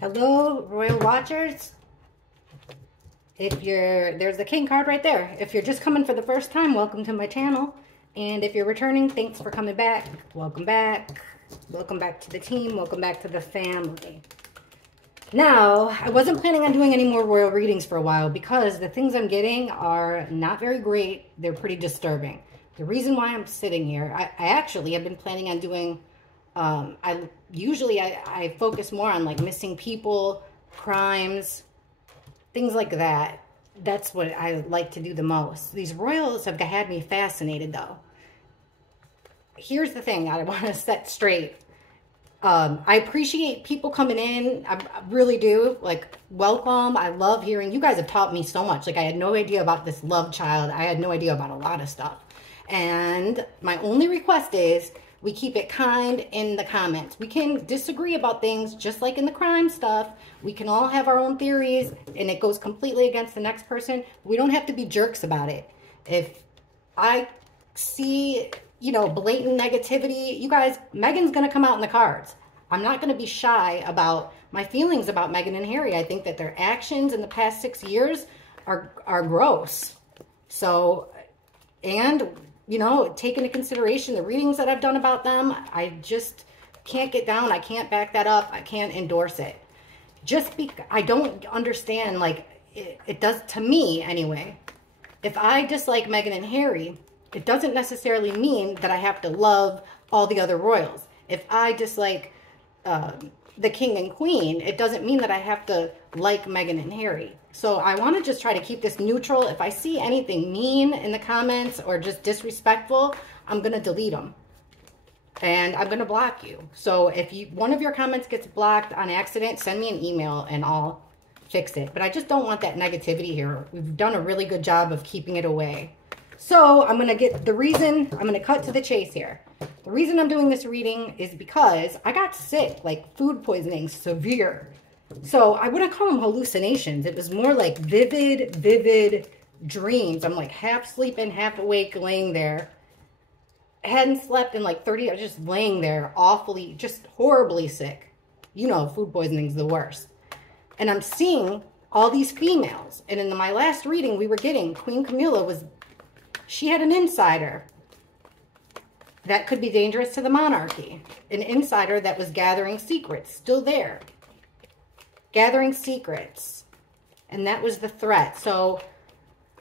Hello, Royal Watchers. There's the King card right there. If you're just coming for the first time, welcome to my channel. And if you're returning, thanks for coming back. Welcome back. Welcome back to the team. Welcome back to the family. Now, I wasn't planning on doing any more royal readings for a while because the things I'm getting are not very great. They're pretty disturbing. The reason why I'm sitting here, I actually have been planning on doing, I focus more on like missing people, crimes, things like that. That's what I like to do the most. These royals have had me fascinated though. Here's the thing I want to set straight. I appreciate people coming in. I really do. Like, welcome. I love hearing. You guys have taught me so much. Like, I had no idea about this love child. I had no idea about a lot of stuff. And my only request is we keep it kind in the comments. We can disagree about things just like in the crime stuff. We can all have our own theories and it goes completely against the next person. We don't have to be jerks about it. If I see, you know, blatant negativity, you guys, Meghan's going to come out in the cards. I'm not going to be shy about my feelings about Meghan and Harry. I think that their actions in the past 6 years are gross. So, and, you know, take into consideration the readings that I've done about them, I just can't get down. I can't back that up. I can't endorse it. I don't understand, like, it does, to me anyway. If I dislike Meghan and Harry, it doesn't necessarily mean that I have to love all the other royals. If I dislike the king and queen, it doesn't mean that I have to like Meghan and Harry. So I want to just try to keep this neutral. If I see anything mean in the comments or just disrespectful, I'm going to delete them. And I'm going to block you. So if one of your comments gets blocked on accident, send me an email and I'll fix it. But I just don't want that negativity here. We've done a really good job of keeping it away. So I'm going to cut to the chase here. The reason I'm doing this reading is because I got sick, like food poisoning, severe. So I wouldn't call them hallucinations. It was more like vivid dreams. I'm like half sleeping, half awake, laying there. I hadn't slept in like 30 hours, just laying there, awfully, just horribly sick. You know, food poisoning is the worst. And I'm seeing all these females. And in my last reading we were getting, Queen Camilla she had an insider that could be dangerous to the monarchy. An insider that was gathering secrets, still there. Gathering secrets. And that was the threat. So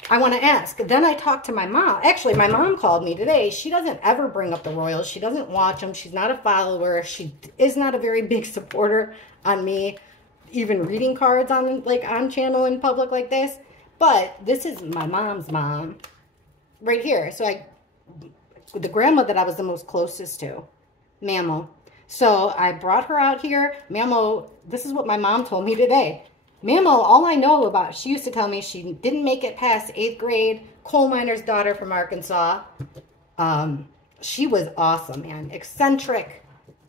I want to ask. Then I talked to my mom. Actually, my mom called me today. She doesn't ever bring up the royals. She doesn't watch them. She's not a follower. She is not a very big supporter on me even reading cards on channel in public like this. But this is my mom's mom right here. So the grandma that I was the most closest to, Mammo. So I brought her out here. Mammo, this is what my mom told me today. Mammo, all I know about, she used to tell me she didn't make it past 8th grade, coal miner's daughter from Arkansas. She was awesome, man. Eccentric,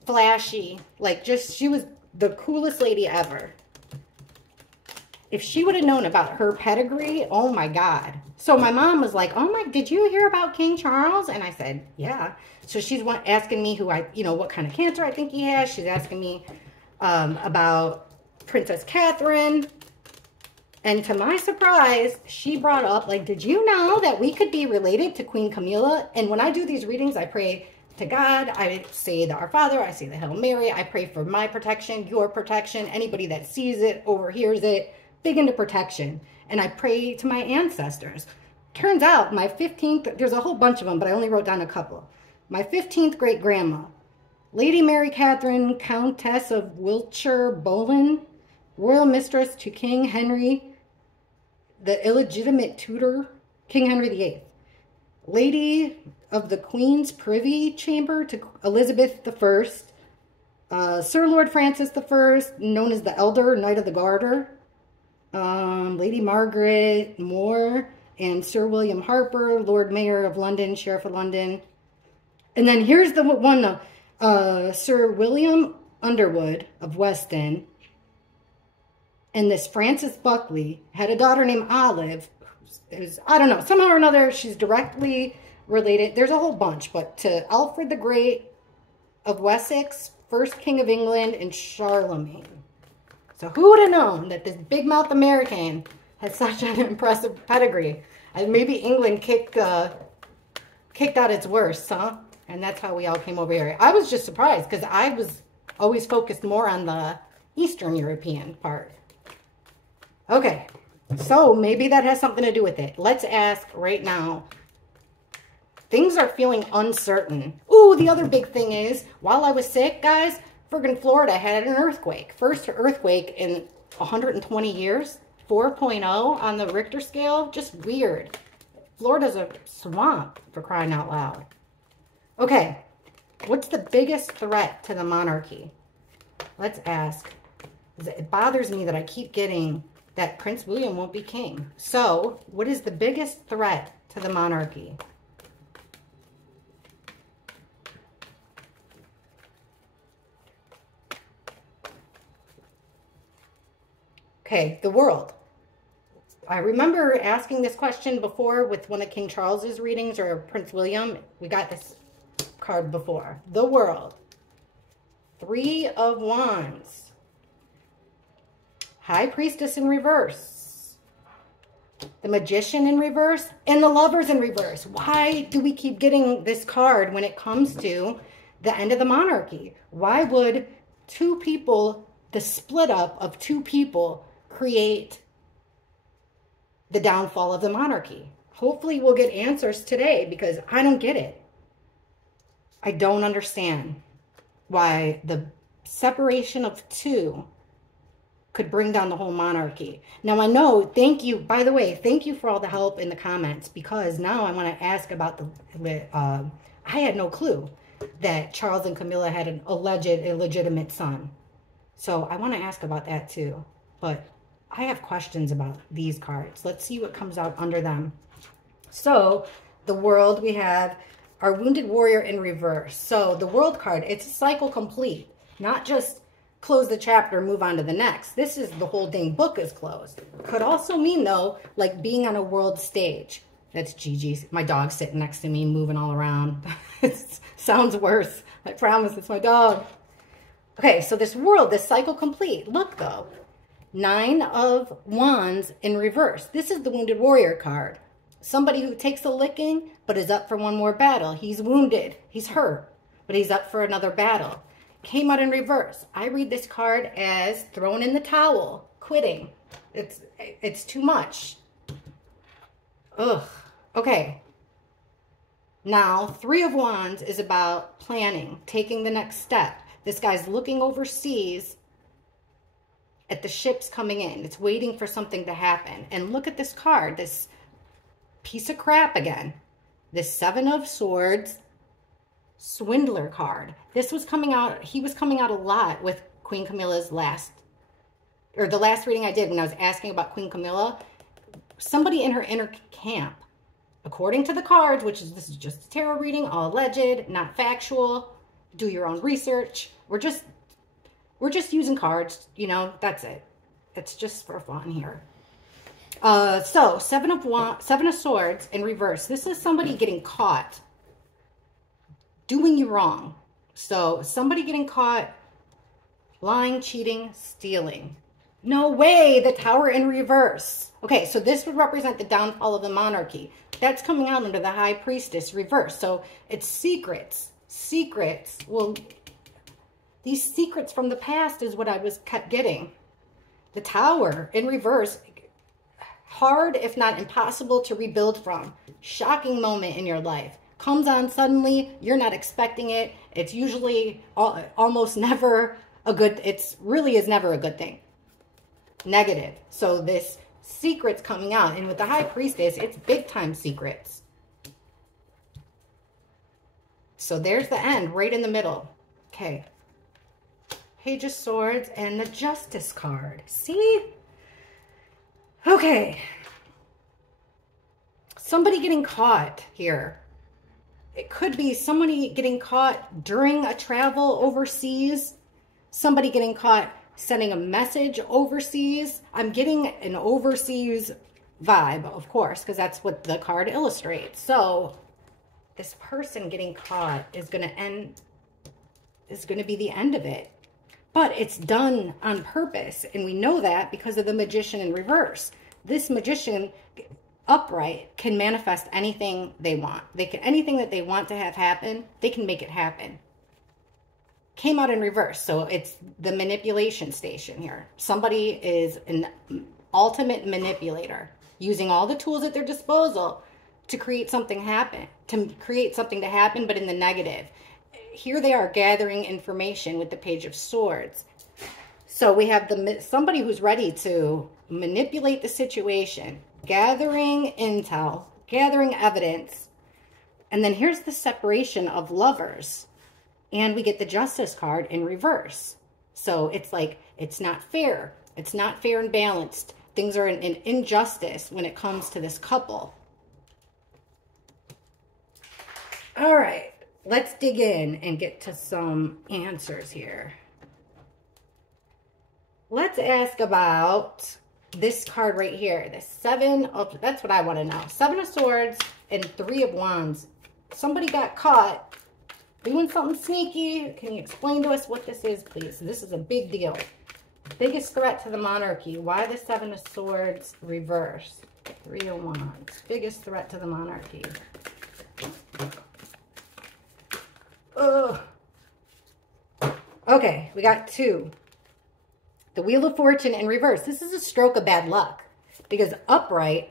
flashy, like she was the coolest lady ever. If she would have known about her pedigree, oh my God. So my mom was like, oh my, did you hear about King Charles? And I said, yeah. So she's asking me what kind of cancer I think he has. She's asking me about Princess Katherine. And to my surprise, she brought up, like, did you know that we could be related to Queen Camilla? And when I do these readings, I pray to God. I say the Our Father. I say the Hail Mary. I pray for my protection, your protection, anybody that sees it, overhears it. Big into protection. And I pray to my ancestors. Turns out my 15th, there's a whole bunch of them, but I only wrote down a couple. My 15th great grandma, Lady Mary Katherine, Countess of Wiltshire Boleyn, Royal Mistress to King Henry, the illegitimate tutor, King Henry VIII. Lady of the Queen's Privy Chamber to Elizabeth I. Sir Lord Francis I, known as the Elder, Knight of the Garter. Lady Margaret Moore and Sir William Harper, Lord Mayor of London, Sheriff of London. And then here's the one, Sir William Underwood of Weston. And this Frances Buckley had a daughter named Olive. I don't know, somehow or another, she's directly related. There's a whole bunch, but to Alfred the Great of Wessex, first King of England, and Charlemagne. So who would have known that this big mouth American has such an impressive pedigree? And maybe England kicked out its worst, huh? And that's how we all came over here. I was just surprised because I was always focused more on the Eastern European part. Okay, so maybe that has something to do with it. Let's ask right now. Things are feeling uncertain. Ooh, the other big thing is, while I was sick, guys, friggin' Florida had an earthquake. First earthquake in 120 years. 4.0 on the Richter scale. Just weird. Florida's a swamp, for crying out loud. Okay, what's the biggest threat to the monarchy? Let's ask. It bothers me that I keep getting that Prince William won't be king. So, what is the biggest threat to the monarchy? Okay, the world. I remember asking this question before with one of King Charles's readings or Prince William. We got this card before. The world. 3 of Wands. High Priestess in reverse. The Magician in reverse. And the Lovers in reverse. Why do we keep getting this card when it comes to the end of the monarchy? Why would two people, the split up of two people, create the downfall of the monarchy? Hopefully we'll get answers today because I don't get it. I don't understand why the separation of two could bring down the whole monarchy. Now I know, thank you, by the way, thank you for all the help in the comments because now I want to ask about I had no clue that Charles and Camilla had an alleged illegitimate son. So I want to ask about that too. But I have questions about these cards. Let's see what comes out under them. So, the world, we have our Wounded Warrior in reverse. So, the world card, it's a cycle complete. Not just close the chapter, move on to the next. This is the whole dang book is closed. Could also mean, though, like being on a world stage. That's Gigi, my dog sitting next to me, moving all around. It sounds worse. I promise, it's my dog. Okay, so this world, this cycle complete. Look, though. 9 of Wands in reverse. This is the Wounded Warrior card. Somebody who takes a licking, but is up for one more battle. He's wounded. He's hurt, but he's up for another battle. Came out in reverse. I read this card as throwing in the towel, quitting. It's too much. Ugh. Okay. Now, 3 of Wands is about planning, taking the next step. This guy's looking overseas at the ships coming in. It's waiting for something to happen. And look at this card, this piece of crap again. This 7 of Swords swindler card. This was coming out, he was coming out a lot with Queen Camilla's the last reading I did when I was asking about Queen Camilla. Somebody in her inner camp, according to the cards, this is just a tarot reading, all alleged, not factual. Do your own research. We're just using cards, you know, that's it. It's just for fun here. So, 7 of Swords in reverse. This is somebody getting caught doing you wrong. So, somebody getting caught lying, cheating, stealing. No way, the Tower in reverse. Okay, so this would represent the downfall of the monarchy. That's coming out under the High Priestess reverse. So, it's secrets. Secrets. Well, these secrets from the past is what I kept getting. The Tower in reverse. Hard, if not impossible, to rebuild from. Shocking moment in your life. Comes on suddenly. You're not expecting it. It's usually almost never a good... It really is never a good thing. Negative. So this secret's coming out. And with the High Priestess, it's big time secrets. So there's the end, right in the middle. Okay. Page of Swords and the Justice card. See? Okay. Somebody getting caught here. It could be somebody getting caught during a travel overseas. Somebody getting caught sending a message overseas. I'm getting an overseas vibe, of course, because that's what the card illustrates. So this person getting caught is going to be the end of it. But it's done on purpose, and we know that because of the Magician in reverse. This Magician upright can manifest anything they want. They can, anything that they want to have happen, they can make it happen. Came out in reverse, so it's the manipulation station here. Somebody is an ultimate manipulator, using all the tools at their disposal to create something happen, but in the negative. Here they are gathering information with the Page of Swords. So we have somebody who's ready to manipulate the situation, gathering intel, gathering evidence. And then here's the separation of lovers. And we get the Justice card in reverse. So it's like, it's not fair. It's not fair and balanced. Things are an injustice when it comes to this couple. All right, let's dig in and get to some answers here. Let's ask about this card right here. The Seven of, that's what I want to know. Seven of Swords and Three of Wands. Somebody got caught doing something sneaky. Can you explain to us what this is, please? This is a big deal. Biggest threat to the monarchy. Why the Seven of Swords reverse? Three of Wands. Biggest threat to the monarchy. Ugh. Okay, we got two. The Wheel of Fortune in reverse. This is a stroke of bad luck. Because upright,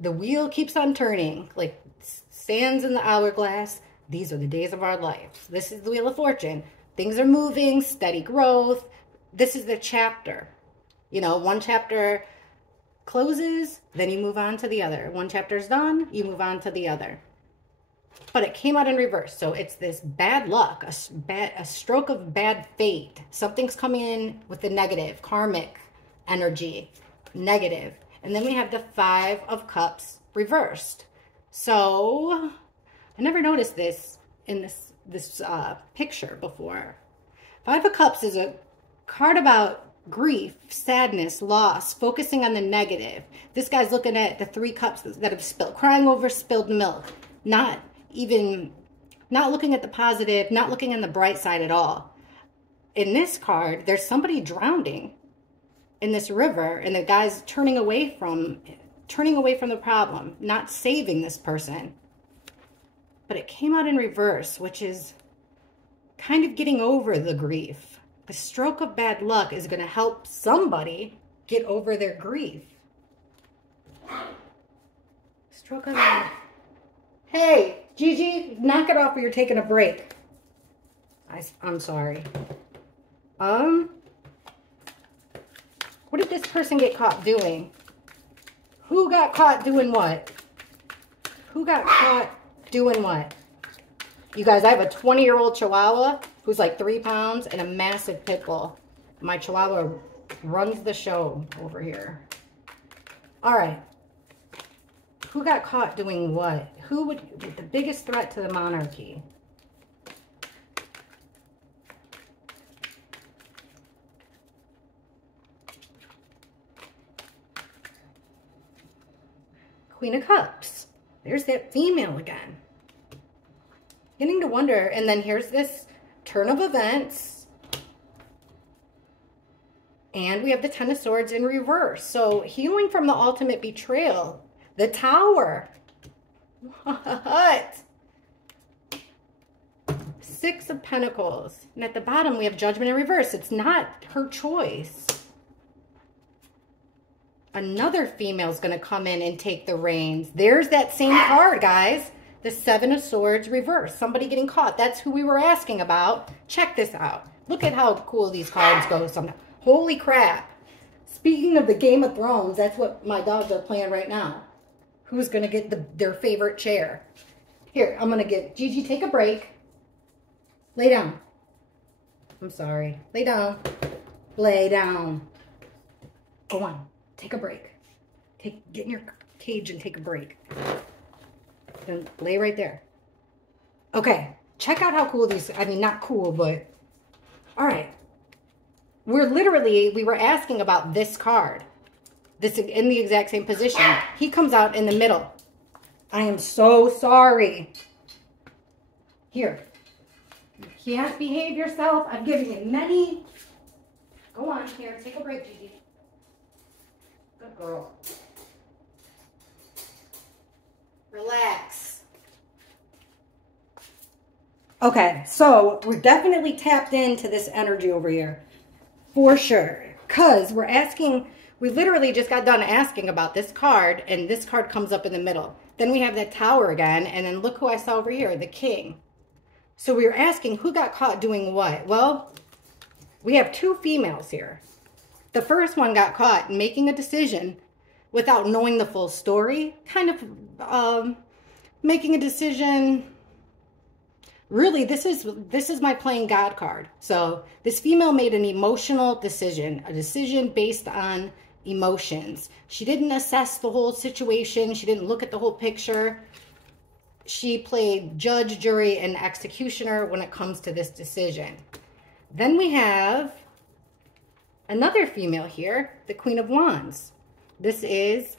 the wheel keeps on turning. Like sands in the hourglass. These are the days of our lives. This is the Wheel of Fortune. Things are moving, steady growth. This is the chapter. You know, one chapter closes, then you move on to the other. One chapter's done, you move on to the other. But it came out in reverse. So it's this bad luck, a stroke of bad fate. Something's coming in with the negative, karmic energy, negative. And then we have the Five of Cups reversed. So I never noticed this in this picture before. Five of Cups is a card about grief, sadness, loss, focusing on the negative. This guy's looking at the three cups that have spilled, crying over spilled milk, not looking at the positive, not looking on the bright side at all. In this card, there's somebody drowning in this river, and the guy's turning away from the problem, not saving this person. But it came out in reverse, which is kind of getting over the grief. The stroke of bad luck is going to help somebody get over their grief. Stroke of bad luck. Hey, Gigi, knock it off or you're taking a break. I'm sorry. What did this person get caught doing? Who got caught doing what? Who got caught doing what? You guys, I have a 20-year-old Chihuahua who's like 3 pounds and a massive pit bull. My Chihuahua runs the show over here. All right. Who got caught doing what? Who would be the biggest threat to the monarchy? Queen of Cups. There's that female again. Beginning to wonder. And then here's this turn of events. And we have the Ten of Swords in reverse. So healing from the ultimate betrayal. The Tower. What? Six of Pentacles. And at the bottom, we have Judgment in reverse. It's not her choice. Another female's going to come in and take the reins. There's that same card, guys. The Seven of Swords reverse. Somebody getting caught. That's who we were asking about. Check this out. Look at how cool these cards go sometimes. Holy crap. Speaking of the Game of Thrones, that's what my dogs are playing right now. Who's going to get their favorite chair? Here, I'm going to get... Gigi, take a break. Lay down. I'm sorry. Lay down. Lay down. Go on. Take a break. Get in your cage and take a break. Then lay right there. Okay. Check out how cool these... I mean, not cool, but... All right. We were asking about this card. This in the exact same position. He comes out in the middle. I am so sorry. Here. can't behave yourself. I'm giving you many. Go on, here, take a break, Gigi. Good girl. Relax. Okay, so we're definitely tapped into this energy over here. For sure. Because we're asking, we literally just got done asking about this card, and this card comes up in the middle. Then we have that tower again, and then look who I saw over here, the king. So we were asking who got caught doing what. Well, we have two females here. The first one got caught making a decision without knowing the full story, kind of making a decision. Really, this is my playing God card. So this female made an emotional decision, a decision based on emotions. She didn't assess the whole situation. She didn't look at the whole picture. She played judge, jury, and executioner when it comes to this decision. Then we have another female here, the Queen of Wands. This is,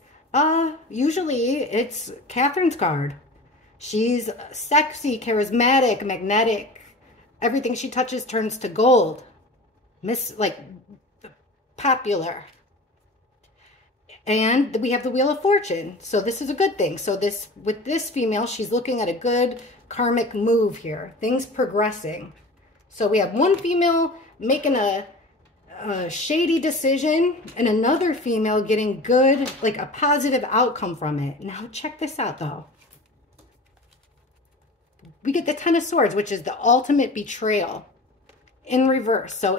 usually it's Katherine's card. She's sexy, charismatic, magnetic. Everything she touches turns to gold. Popular. And we have the Wheel of Fortune. So this is a good thing. So with this female, she's looking at a good karmic move here. Things progressing. So we have one female making a shady decision and another female getting good, like a positive outcome from it. Now check this out though. We get the Ten of Swords, which is the ultimate betrayal in reverse. So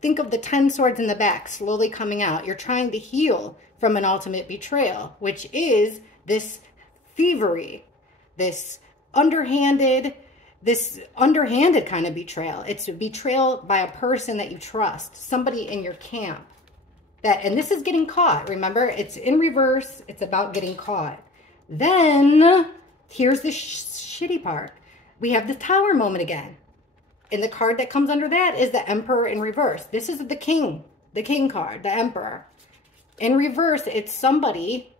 think of the 10 swords in the back slowly coming out. You're trying to heal from an ultimate betrayal, which is this thievery, this underhanded kind of betrayal. It's a betrayal by a person that you trust, somebody in your camp. And this is getting caught. Remember, it's in reverse. It's about getting caught. Then here's the shitty part. We have the Tower moment again. And the card that comes under that is the Emperor in reverse. This is the King card, the Emperor. In reverse, it's somebody.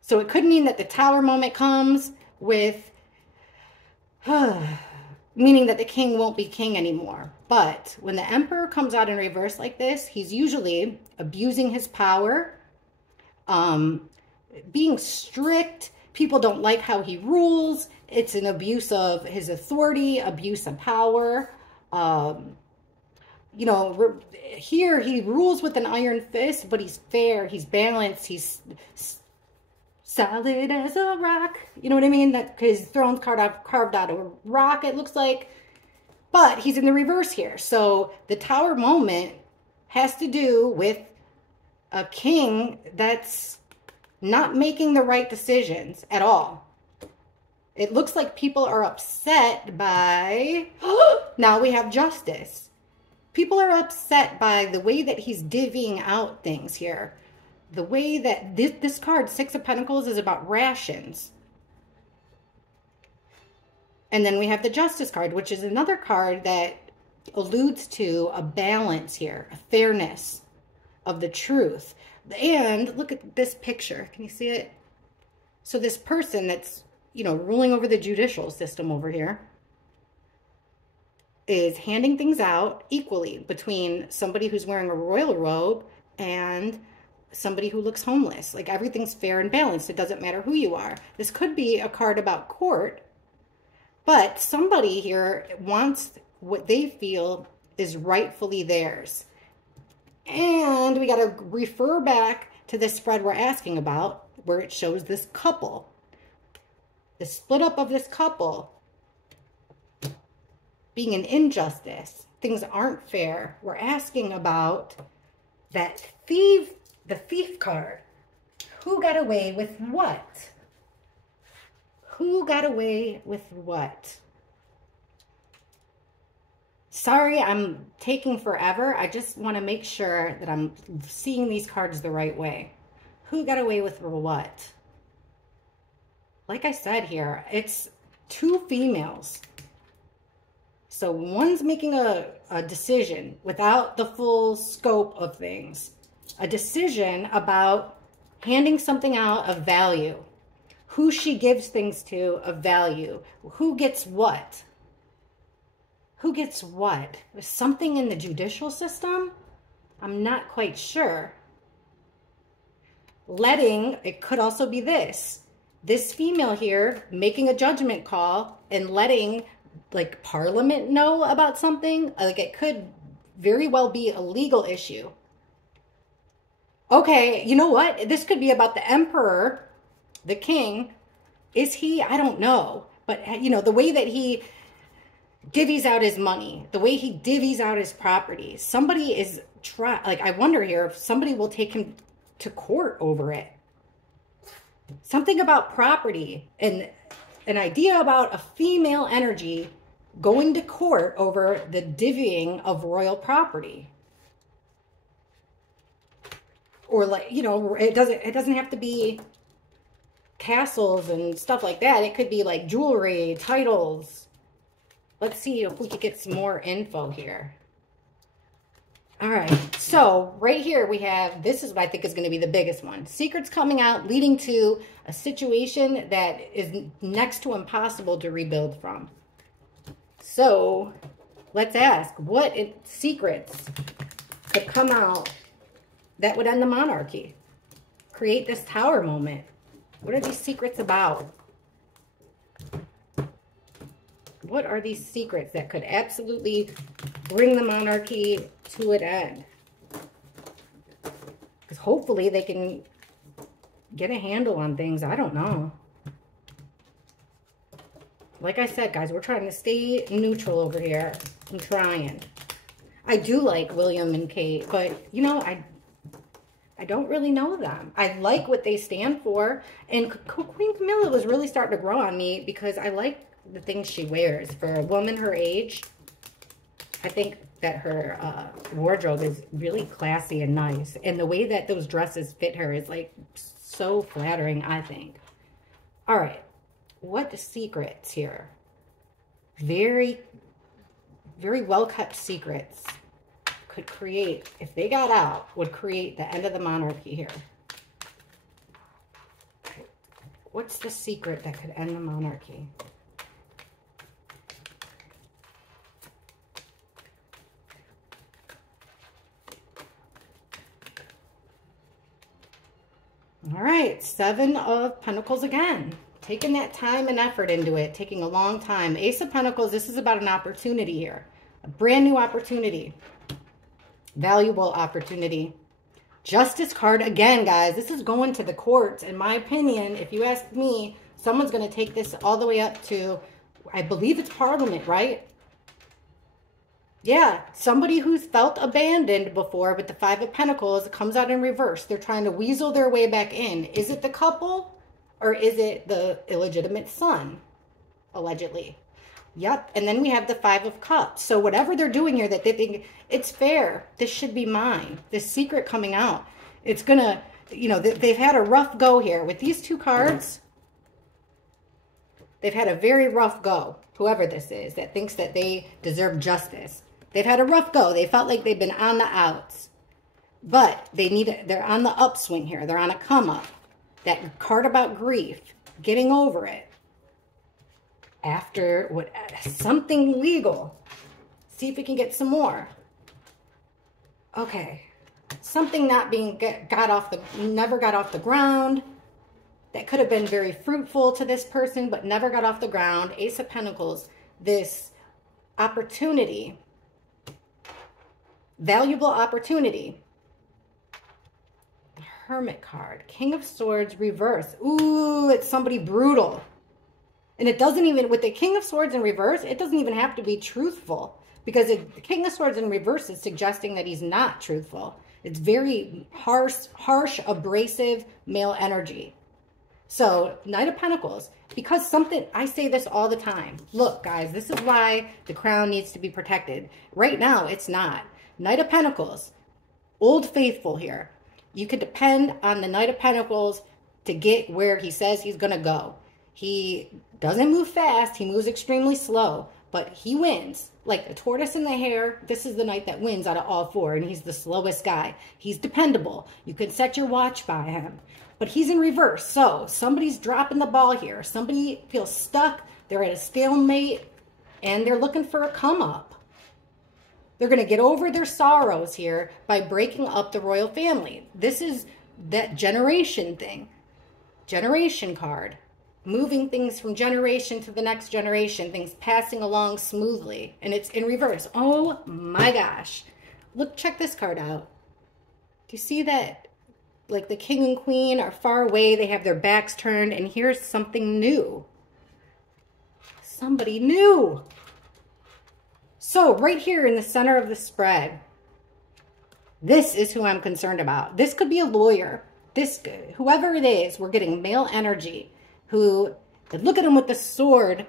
So it could mean that the Tower moment comes with, meaning that the king won't be king anymore. But when the Emperor comes out in reverse like this, he's usually abusing his power, being strict. People don't like how he rules. It's an abuse of his authority, abuse of power. Here he rules with an iron fist, but he's fair, he's balanced, he's solid as a rock. You know what I mean? That his throne's carved out of a rock, it looks like. But he's in the reverse here. So the Tower moment has to do with a king that's not making the right decisions at all. It looks like people are upset by, now we have Justice. People are upset by the way that he's divvying out things here. The way that this card, Six of Pentacles, is about rations. And then we have the Justice card, which is another card that alludes to a balance here, a fairness of the truth. And look at this picture. Can you see it? So this person that's, ruling over the judicial system over here is handing things out equally between somebody who's wearing a royal robe and somebody who looks homeless. Like everything's fair and balanced. It doesn't matter who you are. This could be a card about court, but somebody here wants what they feel is rightfully theirs. And we got to refer back to this spread we're asking about, where it shows this couple. The split up of this couple being an injustice. Things aren't fair. We're asking about that the thief card. Who got away with what? Who got away with what? Sorry, I'm taking forever. I just want to make sure that I'm seeing these cards the right way. Who got away with what? Like I said here, it's two females. So one's making a decision without the full scope of things. A decision about handing something out of value. Who she gives things to of value. Who gets what. Who gets what? There's something in the judicial system? I'm not quite sure. Letting, it could also be this. This female here making a judgment call and letting like Parliament know about something. Like it could very well be a legal issue. Okay, you know what? This could be about the emperor, the king. Is he? I don't know. But, you know, the way that he divvies out his money, the way he divvies out his property, somebody is like, I wonder here if somebody will take him to court over it. Something about property and an idea about a female energy going to court over the divvying of royal property. Or like, you know, it doesn't have to be castles and stuff like that. It could be like jewelry, titles. Let's see if we could get some more info here. All right, so right here we have, this is what I think is going to be the biggest one. Secrets coming out leading to a situation that is next to impossible to rebuild from. So let's ask, what secrets could come out that would end the monarchy? Create this tower moment. What are these secrets about? What are these secrets that could absolutely bring the monarchy to an end? Because hopefully they can get a handle on things. I don't know. Like I said, guys, we're trying to stay neutral over here. I'm trying. I do like William and Kate, but, you know, I don't really know them. I like what they stand for. And Queen Camilla was really starting to grow on me because I like the things she wears. For a woman her age, I think that her wardrobe is really classy and nice. And the way that those dresses fit her is like so flattering, I think. All right. What secrets here? Very, very well-kept secrets could create, if they got out, would create the end of the monarchy here. What's the secret that could end the monarchy? All right, Seven of Pentacles again. Taking that time and effort into it, taking a long time. Ace of Pentacles, this is about an opportunity here. A brand new opportunity. Valuable opportunity. Justice card again, guys. This is going to the courts. In my opinion, if you ask me, someone's going to take this all the way up to, I believe it's Parliament, right? Yeah, somebody who's felt abandoned before with the Five of Pentacles comes out in reverse. They're trying to weasel their way back in. Is it the couple or is it the illegitimate son, allegedly? Yep, and then we have the Five of Cups. So whatever they're doing here that they think, it's fair, this should be mine. This secret coming out, it's going to, you know, they've had a rough go here. With these two cards, they've had a very rough go. Whoever this is that thinks that they deserve justice. They've had a rough go. They felt like they've been on the outs. But they're on the upswing here. They're on a come up. That card about grief, getting over it. After something legal. See if we can get some more. Okay. Something not being never got off the ground. That could have been very fruitful to this person, but never got off the ground. Ace of Pentacles. This opportunity. Valuable opportunity. The Hermit card. King of Swords reverse. Ooh, it's somebody brutal. And it doesn't even, with the King of Swords in reverse, it doesn't even have to be truthful. Because the King of Swords in reverse is suggesting that he's not truthful. It's very harsh, abrasive male energy. So, Knight of Pentacles. Because something, I say this all the time. Look, guys, this is why the crown needs to be protected. Right now, it's not. Knight of Pentacles. Old Faithful here. You could depend on the Knight of Pentacles to get where he says he's going to go. He doesn't move fast. He moves extremely slow. But he wins. Like a tortoise in the hare, this is the knight that wins out of all four. And he's the slowest guy. He's dependable. You can set your watch by him. But he's in reverse. So somebody's dropping the ball here. Somebody feels stuck. They're at a stalemate. And they're looking for a come up. They're going to get over their sorrows here by breaking up the royal family. This is that generation thing. Generation card. Moving things from generation to the next generation. Things passing along smoothly. And it's in reverse. Oh my gosh. Look, check this card out. Do you see that? Like the king and queen are far away. They have their backs turned. And here's something new. Somebody new. So right here in the center of the spread, this is who I'm concerned about. This could be a lawyer. Whoever it is, we're getting male energy. Look at him with the sword.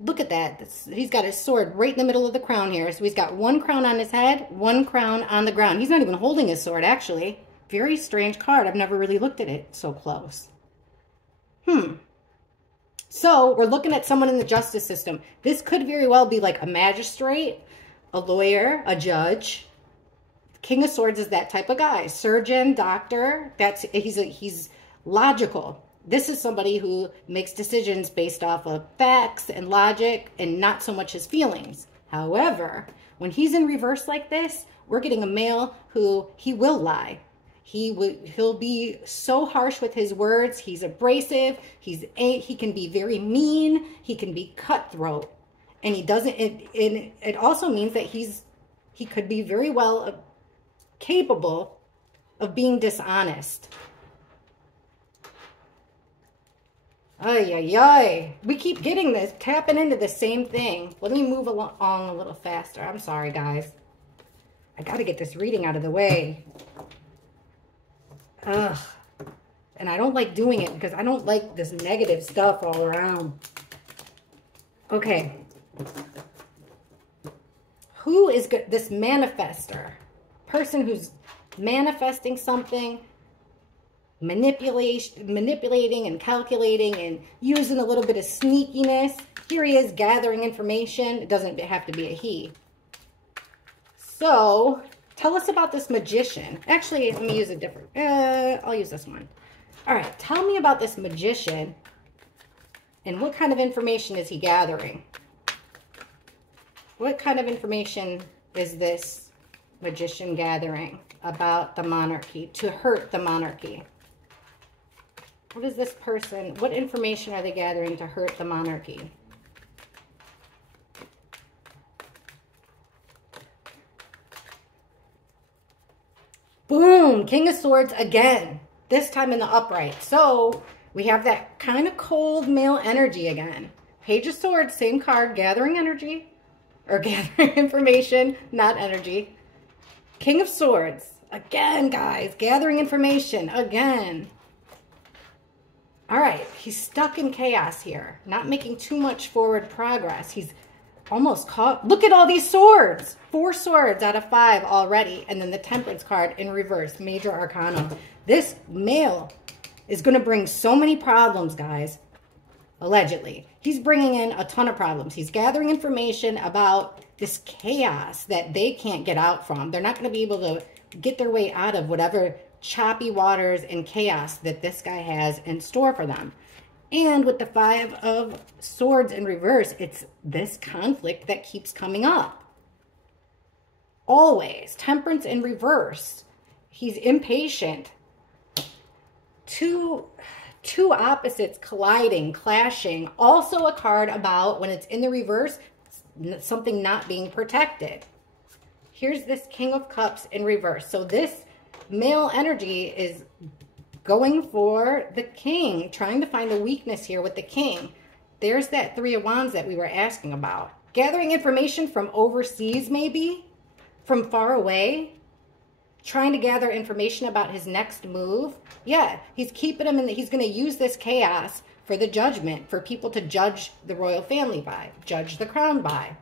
Look at that. He's got his sword right in the middle of the crown here. So he's got one crown on his head, one crown on the ground. He's not even holding his sword, actually. Very strange card. I've never really looked at it so close. So we're looking at someone in the justice system. This could very well be like a magistrate, a lawyer, a judge. King of Swords is that type of guy. Surgeon, doctor. He's logical. This is somebody who makes decisions based off of facts and logic and not so much his feelings. However, when he's in reverse like this, we're getting a male who he will lie. He'll be so harsh with his words. He's abrasive. He can be very mean. He can be cutthroat. And he doesn't, it also means that he could be very well capable of being dishonest. Ay, ay, ay. We keep getting this, tapping into the same thing. Let me move along a little faster. I'm sorry, guys. I got to get this reading out of the way. Ugh. And I don't like doing it because I don't like this negative stuff all around. Okay. Who is good? This manifester. Person who's manifesting something, manipulating and calculating and using a little bit of sneakiness. Here he is gathering information. It doesn't have to be a he. So, tell us about this magician. Actually, let me use a different, I'll use this one. All right, tell me about this magician and what kind of information is he gathering? What kind of information is this magician gathering about the monarchy to hurt the monarchy? What is this person, what information are they gathering to hurt the monarchy? Boom, King of Swords again, this time in the upright. So we have that kind of cold male energy again. Page of Swords, same card, gathering energy, or gathering information, not energy. King of Swords, again, guys, gathering information, again. All right, he's stuck in chaos here, not making too much forward progress. He's almost caught. Look at all these swords. 4 swords out of 5 already. And then the Temperance card in reverse, Major Arcana. This male is going to bring so many problems, guys. Allegedly. He's bringing in a ton of problems. He's gathering information about this chaos that they can't get out from. They're not going to be able to get their way out of whatever choppy waters and chaos that this guy has in store for them. And with the 5 of Swords in reverse, it's this conflict that keeps coming up. Always. Temperance in reverse. He's impatient. Two opposites colliding, clashing. Also a card about, when it's in the reverse, something not being protected. Here's this King of Cups in reverse. So this male energy is going for the king, trying to find a weakness here with the king. There's that 3 of Wands that we were asking about. Gathering information from overseas, maybe, from far away. Trying to gather information about his next move. Yeah, he's keeping him in he's going to use this chaos for the judgment, for people to judge the royal family by, judge the crown by.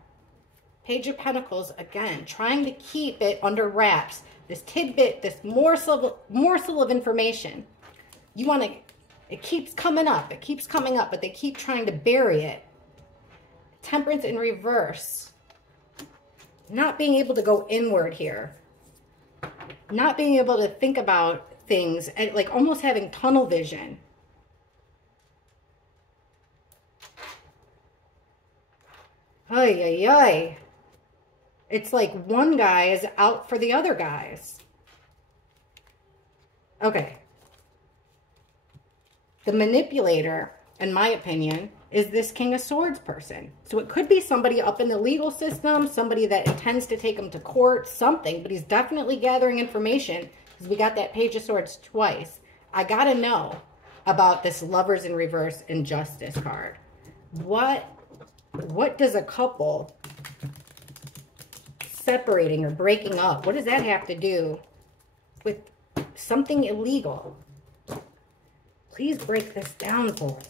Page of Pentacles, again, trying to keep it under wraps. This tidbit, this morsel of information. You want to, it keeps coming up, but they keep trying to bury it. Temperance in reverse. Not being able to go inward here. Not being able to think about things, like almost having tunnel vision. Ay, ay, ay. It's like one guy is out for the other guys. Okay. The manipulator, in my opinion, is this King of Swords person. So it could be somebody up in the legal system, somebody that intends to take him to court, something, but he's definitely gathering information because we got that Page of Swords twice. I got to know about this Lovers in Reverse Injustice card. What does a couple separating or breaking up, what does that have to do with something illegal? Please break this down for us.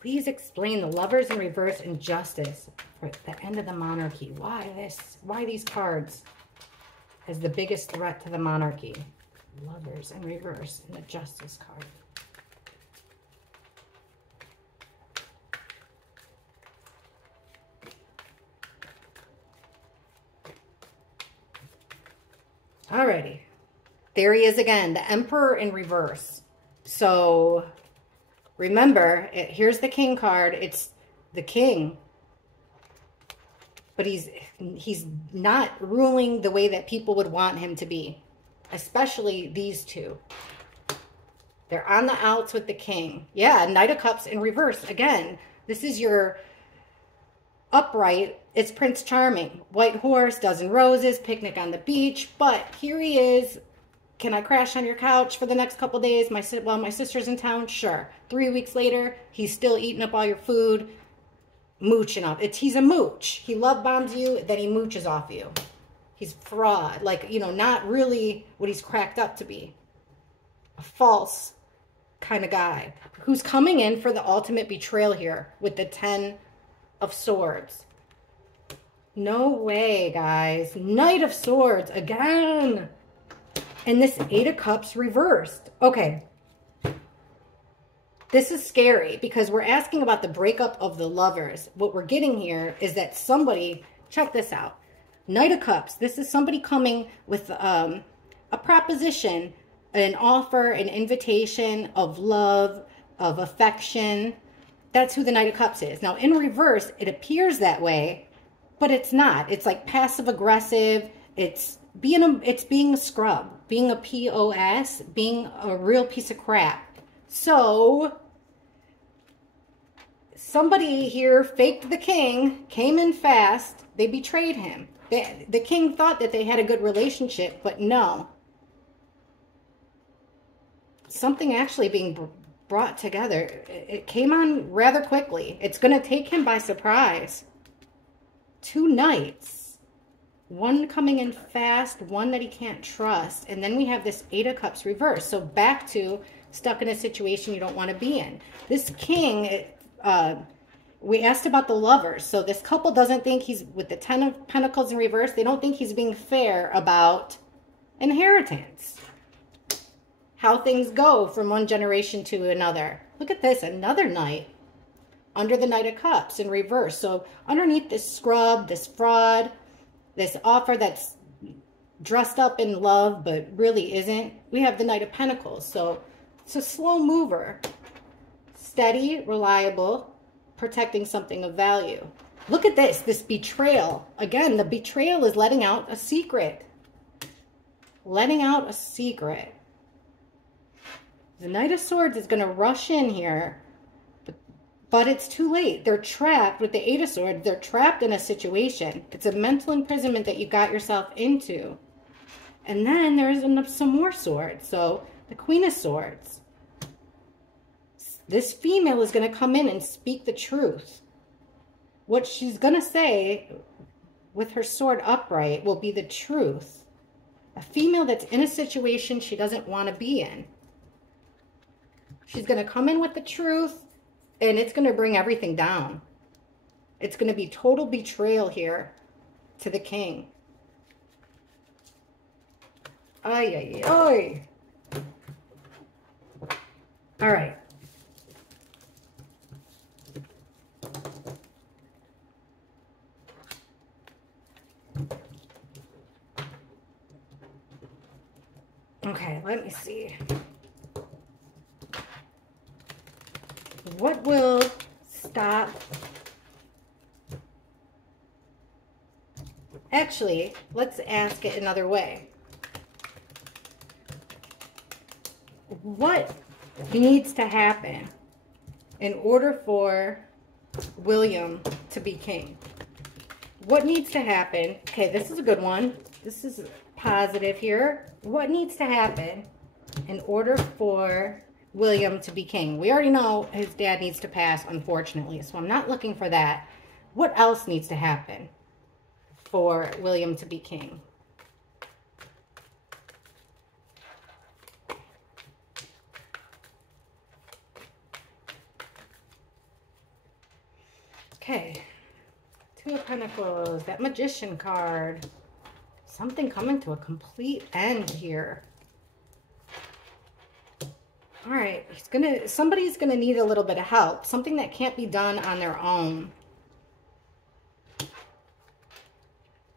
Please explain the Lovers in Reverse Injustice for the end of the monarchy. Why this? Why these cards as the biggest threat to the monarchy? Lovers in Reverse and the Justice card. Alrighty. There he is again, the Emperor in reverse. So remember, here's the King card. It's the King. But he's not ruling the way that people would want him to be. Especially these two. They're on the outs with the King. Yeah, Knight of Cups in reverse. Again, this is your upright. It's Prince Charming. White horse, dozen roses, picnic on the beach. But here he is. Can I crash on your couch for the next couple days while my sister's in town? Sure. 3 weeks later, he's still eating up all your food, mooching up. He's a mooch. He love bombs you, then he mooches off you. He's fraud. Like, you know, not really what he's cracked up to be. A false kind of guy who's coming in for the ultimate betrayal here with the 10 of Swords. No way, guys. Knight of Swords again. And this 8 of Cups reversed. Okay. This is scary because we're asking about the breakup of the lovers. What we're getting here is that somebody, check this out. Knight of Cups. This is somebody coming with a proposition, an offer, an invitation of love, of affection. That's who the Knight of Cups is. Now, in reverse, it appears that way, but it's not. It's like passive-aggressive. It's being a scrub, being a POS, being a real piece of crap. So, somebody here faked the King, came in fast, they betrayed him. The King thought that they had a good relationship, but no. Something actually being brought together. It came on rather quickly. It's going to take him by surprise. 2 knights. One coming in fast, one that he can't trust. And then we have this 8 of Cups reversed. So back to stuck in a situation you don't want to be in. This King, we asked about the lovers. So this couple doesn't think he's, with the 10 of Pentacles in reverse, they don't think he's being fair about inheritance. How things go from one generation to another. Look at this, another knight under the Knight of Cups in reverse. So underneath this scrub, this fraud, this offer that's dressed up in love but really isn't, we have the Knight of Pentacles. So it's a slow mover. Steady, reliable, protecting something of value. Look at this betrayal. Again, the betrayal is letting out a secret. Letting out a secret. The Knight of Swords is going to rush in here, but it's too late. They're trapped with the 8 of Swords. They're trapped in a situation. It's a mental imprisonment that you got yourself into. And then there's some more swords. So the Queen of Swords. This female is going to come in and speak the truth. What she's going to say with her sword upright will be the truth. A female that's in a situation she doesn't want to be in. She's going to come in with the truth, and it's going to bring everything down. It's going to be total betrayal here to the King. Ay, ay, ay. All right. Okay, let me see. What will stop actually, let's ask it another way. What needs to happen in order for William to be king? What needs to happen? Okay, this is a good one. This is positive here. What needs to happen in order for William to be king? We already know his dad needs to pass, unfortunately, so I'm not looking for that. What else needs to happen for William to be king? Okay, Two of Pentacles, that Magician card. Something coming to a complete end here. All right, somebody's gonna need a little bit of help. Something that can't be done on their own.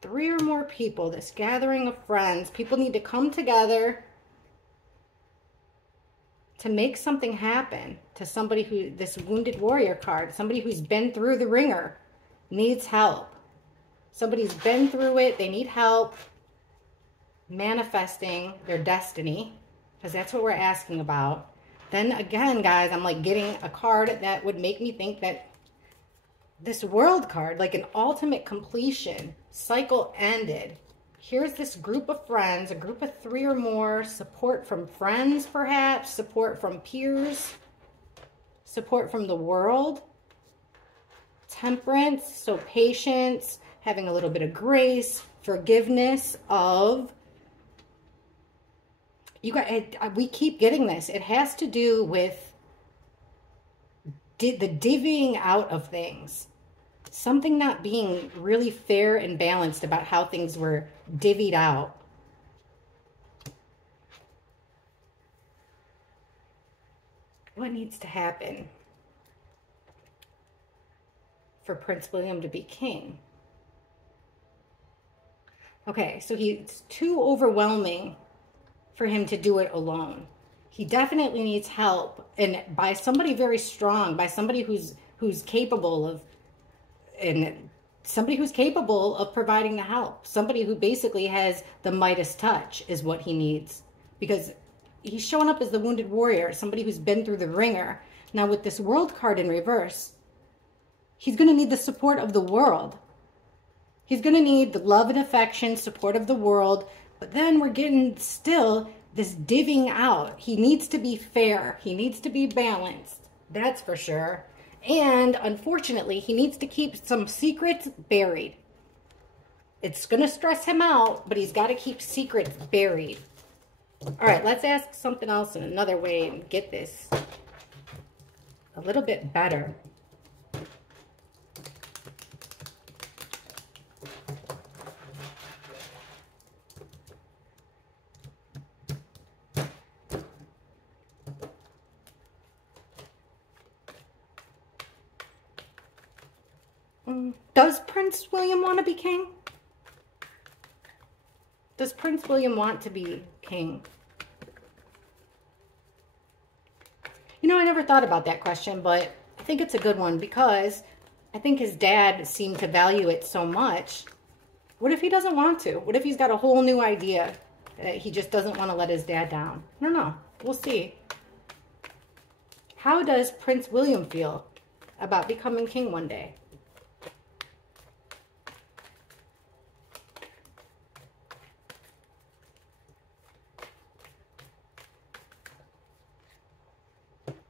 3 or more people, this gathering of friends. People need to come together to make something happen to somebody who, this Wounded Warrior card, somebody who's been through the ringer, needs help. Somebody's been through it, they need help manifesting their destiny, because that's what we're asking about. Then again, guys, I'm like getting a card that would make me think that this World card, like an ultimate completion, cycle ended. Here's this group of friends, a group of 3 or more, support from friends perhaps, support from peers, support from the world, temperance, so patience, having a little bit of grace, forgiveness of, you guys, we keep getting this. It has to do with the divvying out of things. Something not being really fair and balanced about how things were divvied out. What needs to happen for Prince William to be king? Okay, so it's too overwhelming for him to do it alone. He definitely needs help, and by somebody very strong, by somebody who's capable of, and somebody who's capable of providing the help. Somebody who basically has the Midas touch is what he needs, because he's showing up as the Wounded Warrior, somebody who's been through the ringer. Now with this World card in reverse, he's going to need the support of the world. He's going to need the love and affection, support of the world. But then we're getting still this divvying out. He needs to be fair. He needs to be balanced. That's for sure. And unfortunately, he needs to keep some secrets buried. It's going to stress him out, but he's got to keep secrets buried. All right, let's ask something else in another way and get this a little bit better. Does Prince William want to be king? Does Prince William want to be king? You know, I never thought about that question, but I think it's a good one because I think his dad seemed to value it so much. What if he doesn't want to? What if he's got a whole new idea that he just doesn't want to let his dad down? I don't know. We'll see. How does Prince William feel about becoming king one day?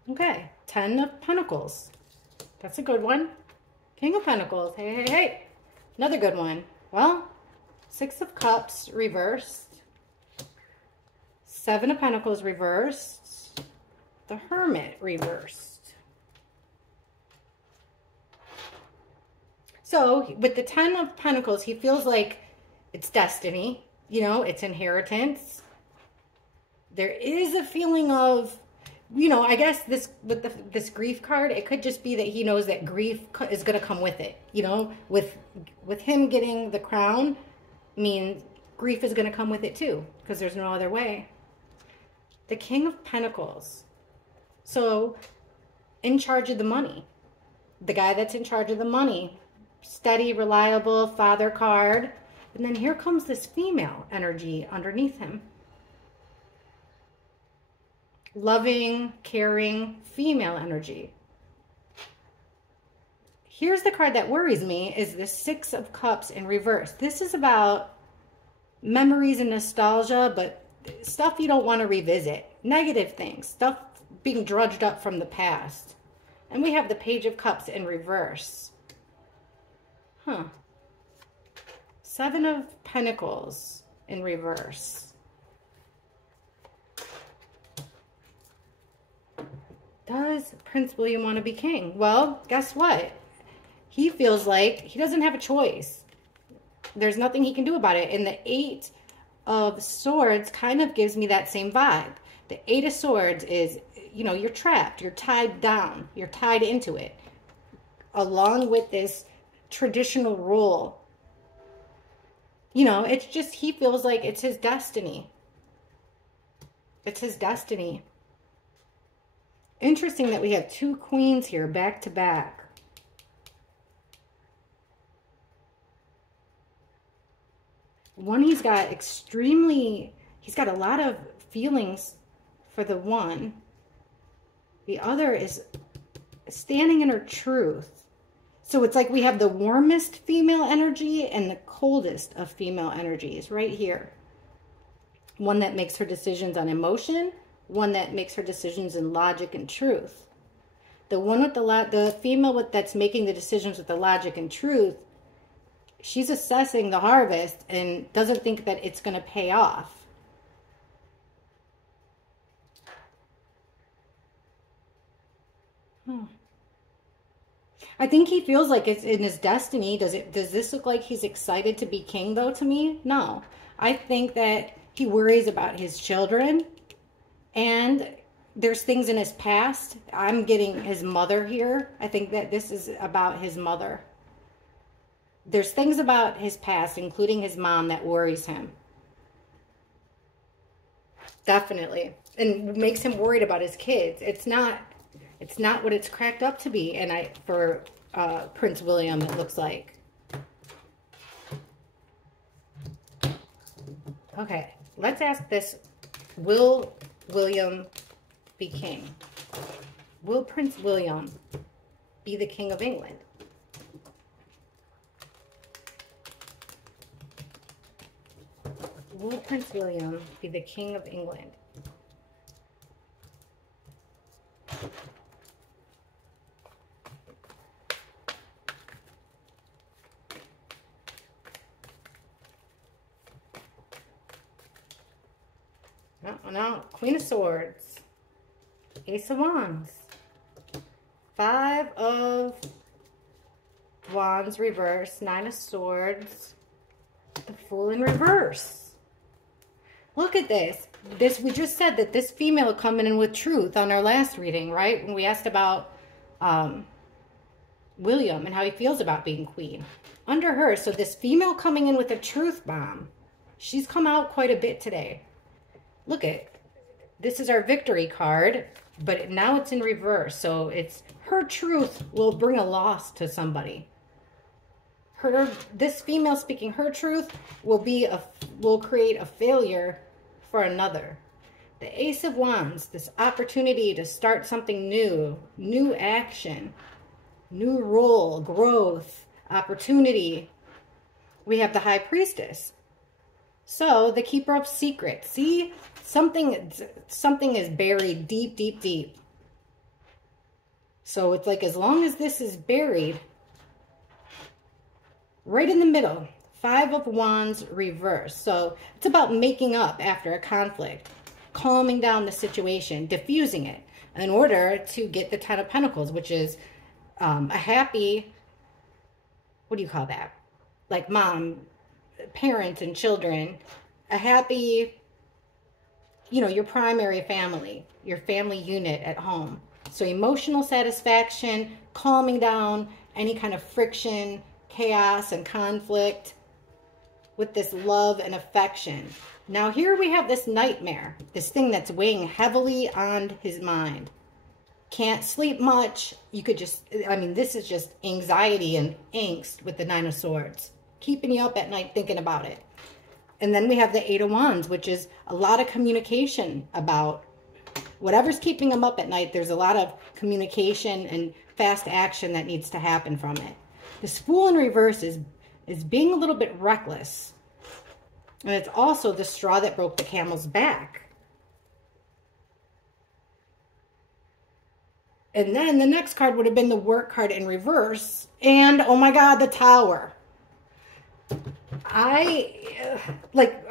Okay, 10 of Pentacles. That's a good one. King of Pentacles. Hey, hey, hey. Another good one. Well, 6 of Cups reversed. 7 of Pentacles reversed. The Hermit reversed. So, with the 10 of Pentacles, he feels like it's destiny. You know, it's inheritance. There is a feeling of, you know, I guess this with this grief card, it could just be that he knows that grief is going to come with it. You know, with him getting the crown, means grief is going to come with it too, because there's no other way. The King of Pentacles. So, in charge of the money. The guy that's in charge of the money. Steady, reliable, father card. And then here comes this female energy underneath him. Loving, caring, female energy. Here's the card that worries me, is the Six of Cups in reverse. This is about memories and nostalgia, but stuff you don't want to revisit. Negative things, stuff being drudged up from the past. And we have the Page of Cups in reverse. Huh. Seven of Pentacles in reverse. Does Prince William want to be king? Well, guess what? He feels like he doesn't have a choice. There's nothing he can do about it. And the Eight of Swords kind of gives me that same vibe. The Eight of Swords is, you know, you're trapped. You're tied down. You're tied into it. Along with this traditional role. You know, it's just, he feels like it's his destiny. It's his destiny. Interesting that we have two queens here back to back. One, he's got a lot of feelings for the one. The other is standing in her truth. So it's like we have the warmest female energy and the coldest of female energies right here. One that makes her decisions on emotion, one that makes her decisions in logic and truth. The one with the female that's making the decisions with the logic and truth, she's assessing the harvest and doesn't think that it's going to pay off. I think he feels like it's in his destiny. Does this look like he's excited to be king, though, to me? No. I think that he worries about his children, and there's things in his past. I'm getting his mother here. I think that this is about his mother. There's things about his past, including his mom, that worries him. Definitely. And makes him worried about his kids. It's not what it's cracked up to be. And for Prince William, it looks like. Okay, let's ask this. Will William be king? Will Prince William be the King of England? Will Prince William be the King of England? No, Queen of Swords, Ace of Wands, Five of Wands reverse, Nine of Swords, the Fool in reverse. Look at this. We just said that this female coming in with truth on our last reading, right? When we asked about William and how he feels about being queen. Under her, so this female coming in with a truth bomb. She's come out quite a bit today. Look at, this is our victory card, but now it's in reverse. So it's her truth will bring a loss to somebody. This female speaking her truth will create a failure for another. The Ace of Wands, this opportunity to start something new, new action, new role, growth, opportunity. We have the High Priestess. So the Keeper of Secrets. See, something is buried deep, deep, deep. So it's like as long as this is buried, right in the middle, Five of Wands reverse. So it's about making up after a conflict, calming down the situation, diffusing it in order to get the Ten of Pentacles, which is a happy, what do you call that? Like mom, parents and children, a happy, you know, your primary family, your family unit at home. So emotional satisfaction, calming down any kind of friction, chaos and conflict with this love and affection. Now here we have this nightmare, this thing that's weighing heavily on his mind. Can't sleep much. You could just, I mean, this is just anxiety and angst with the Nine of Swords. keeping you up at night thinking about it. And then we have the Eight of Wands, which is a lot of communication about whatever's keeping them up at night. There's a lot of communication and fast action that needs to happen from it. This Fool in reverse is being a little bit reckless. And it's also the straw that broke the camel's back. And then the next card would have been the Work card in reverse. And, oh my God, the Tower.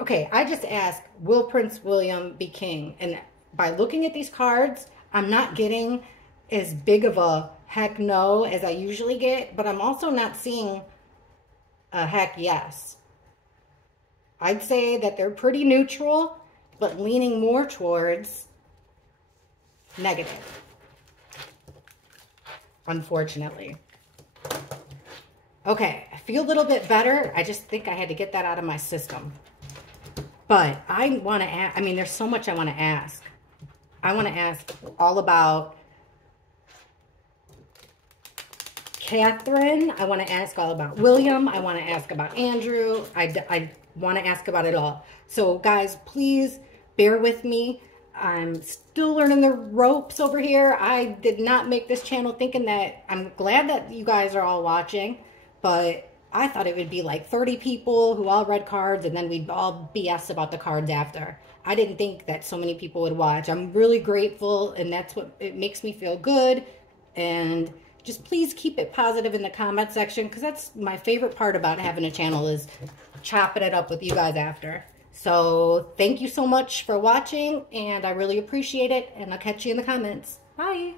Okay, I just asked, will Prince William be king? And by looking at these cards, I'm not getting as big of a heck no as I usually get, but I'm also not seeing a heck yes. I'd say that they're pretty neutral, but leaning more towards negative, unfortunately. Okay, I feel a little bit better. I just think I had to get that out of my system. But I want to ask, I mean, there's so much I want to ask. I want to ask all about Katherine. I want to ask all about William. I want to ask about Andrew. I want to ask about it all. So, guys, please bear with me. I'm still learning the ropes over here. I did not make this channel thinking that, I'm glad that you guys are all watching, but I thought it would be like 30 people who all read cards and then we'd all BS about the cards after. I didn't think that so many people would watch. I'm really grateful, and that's what it makes me feel good. And just please keep it positive in the comment section, because that's my favorite part about having a channel, is chopping it up with you guys after. So thank you so much for watching, and I really appreciate it, and I'll catch you in the comments. Bye.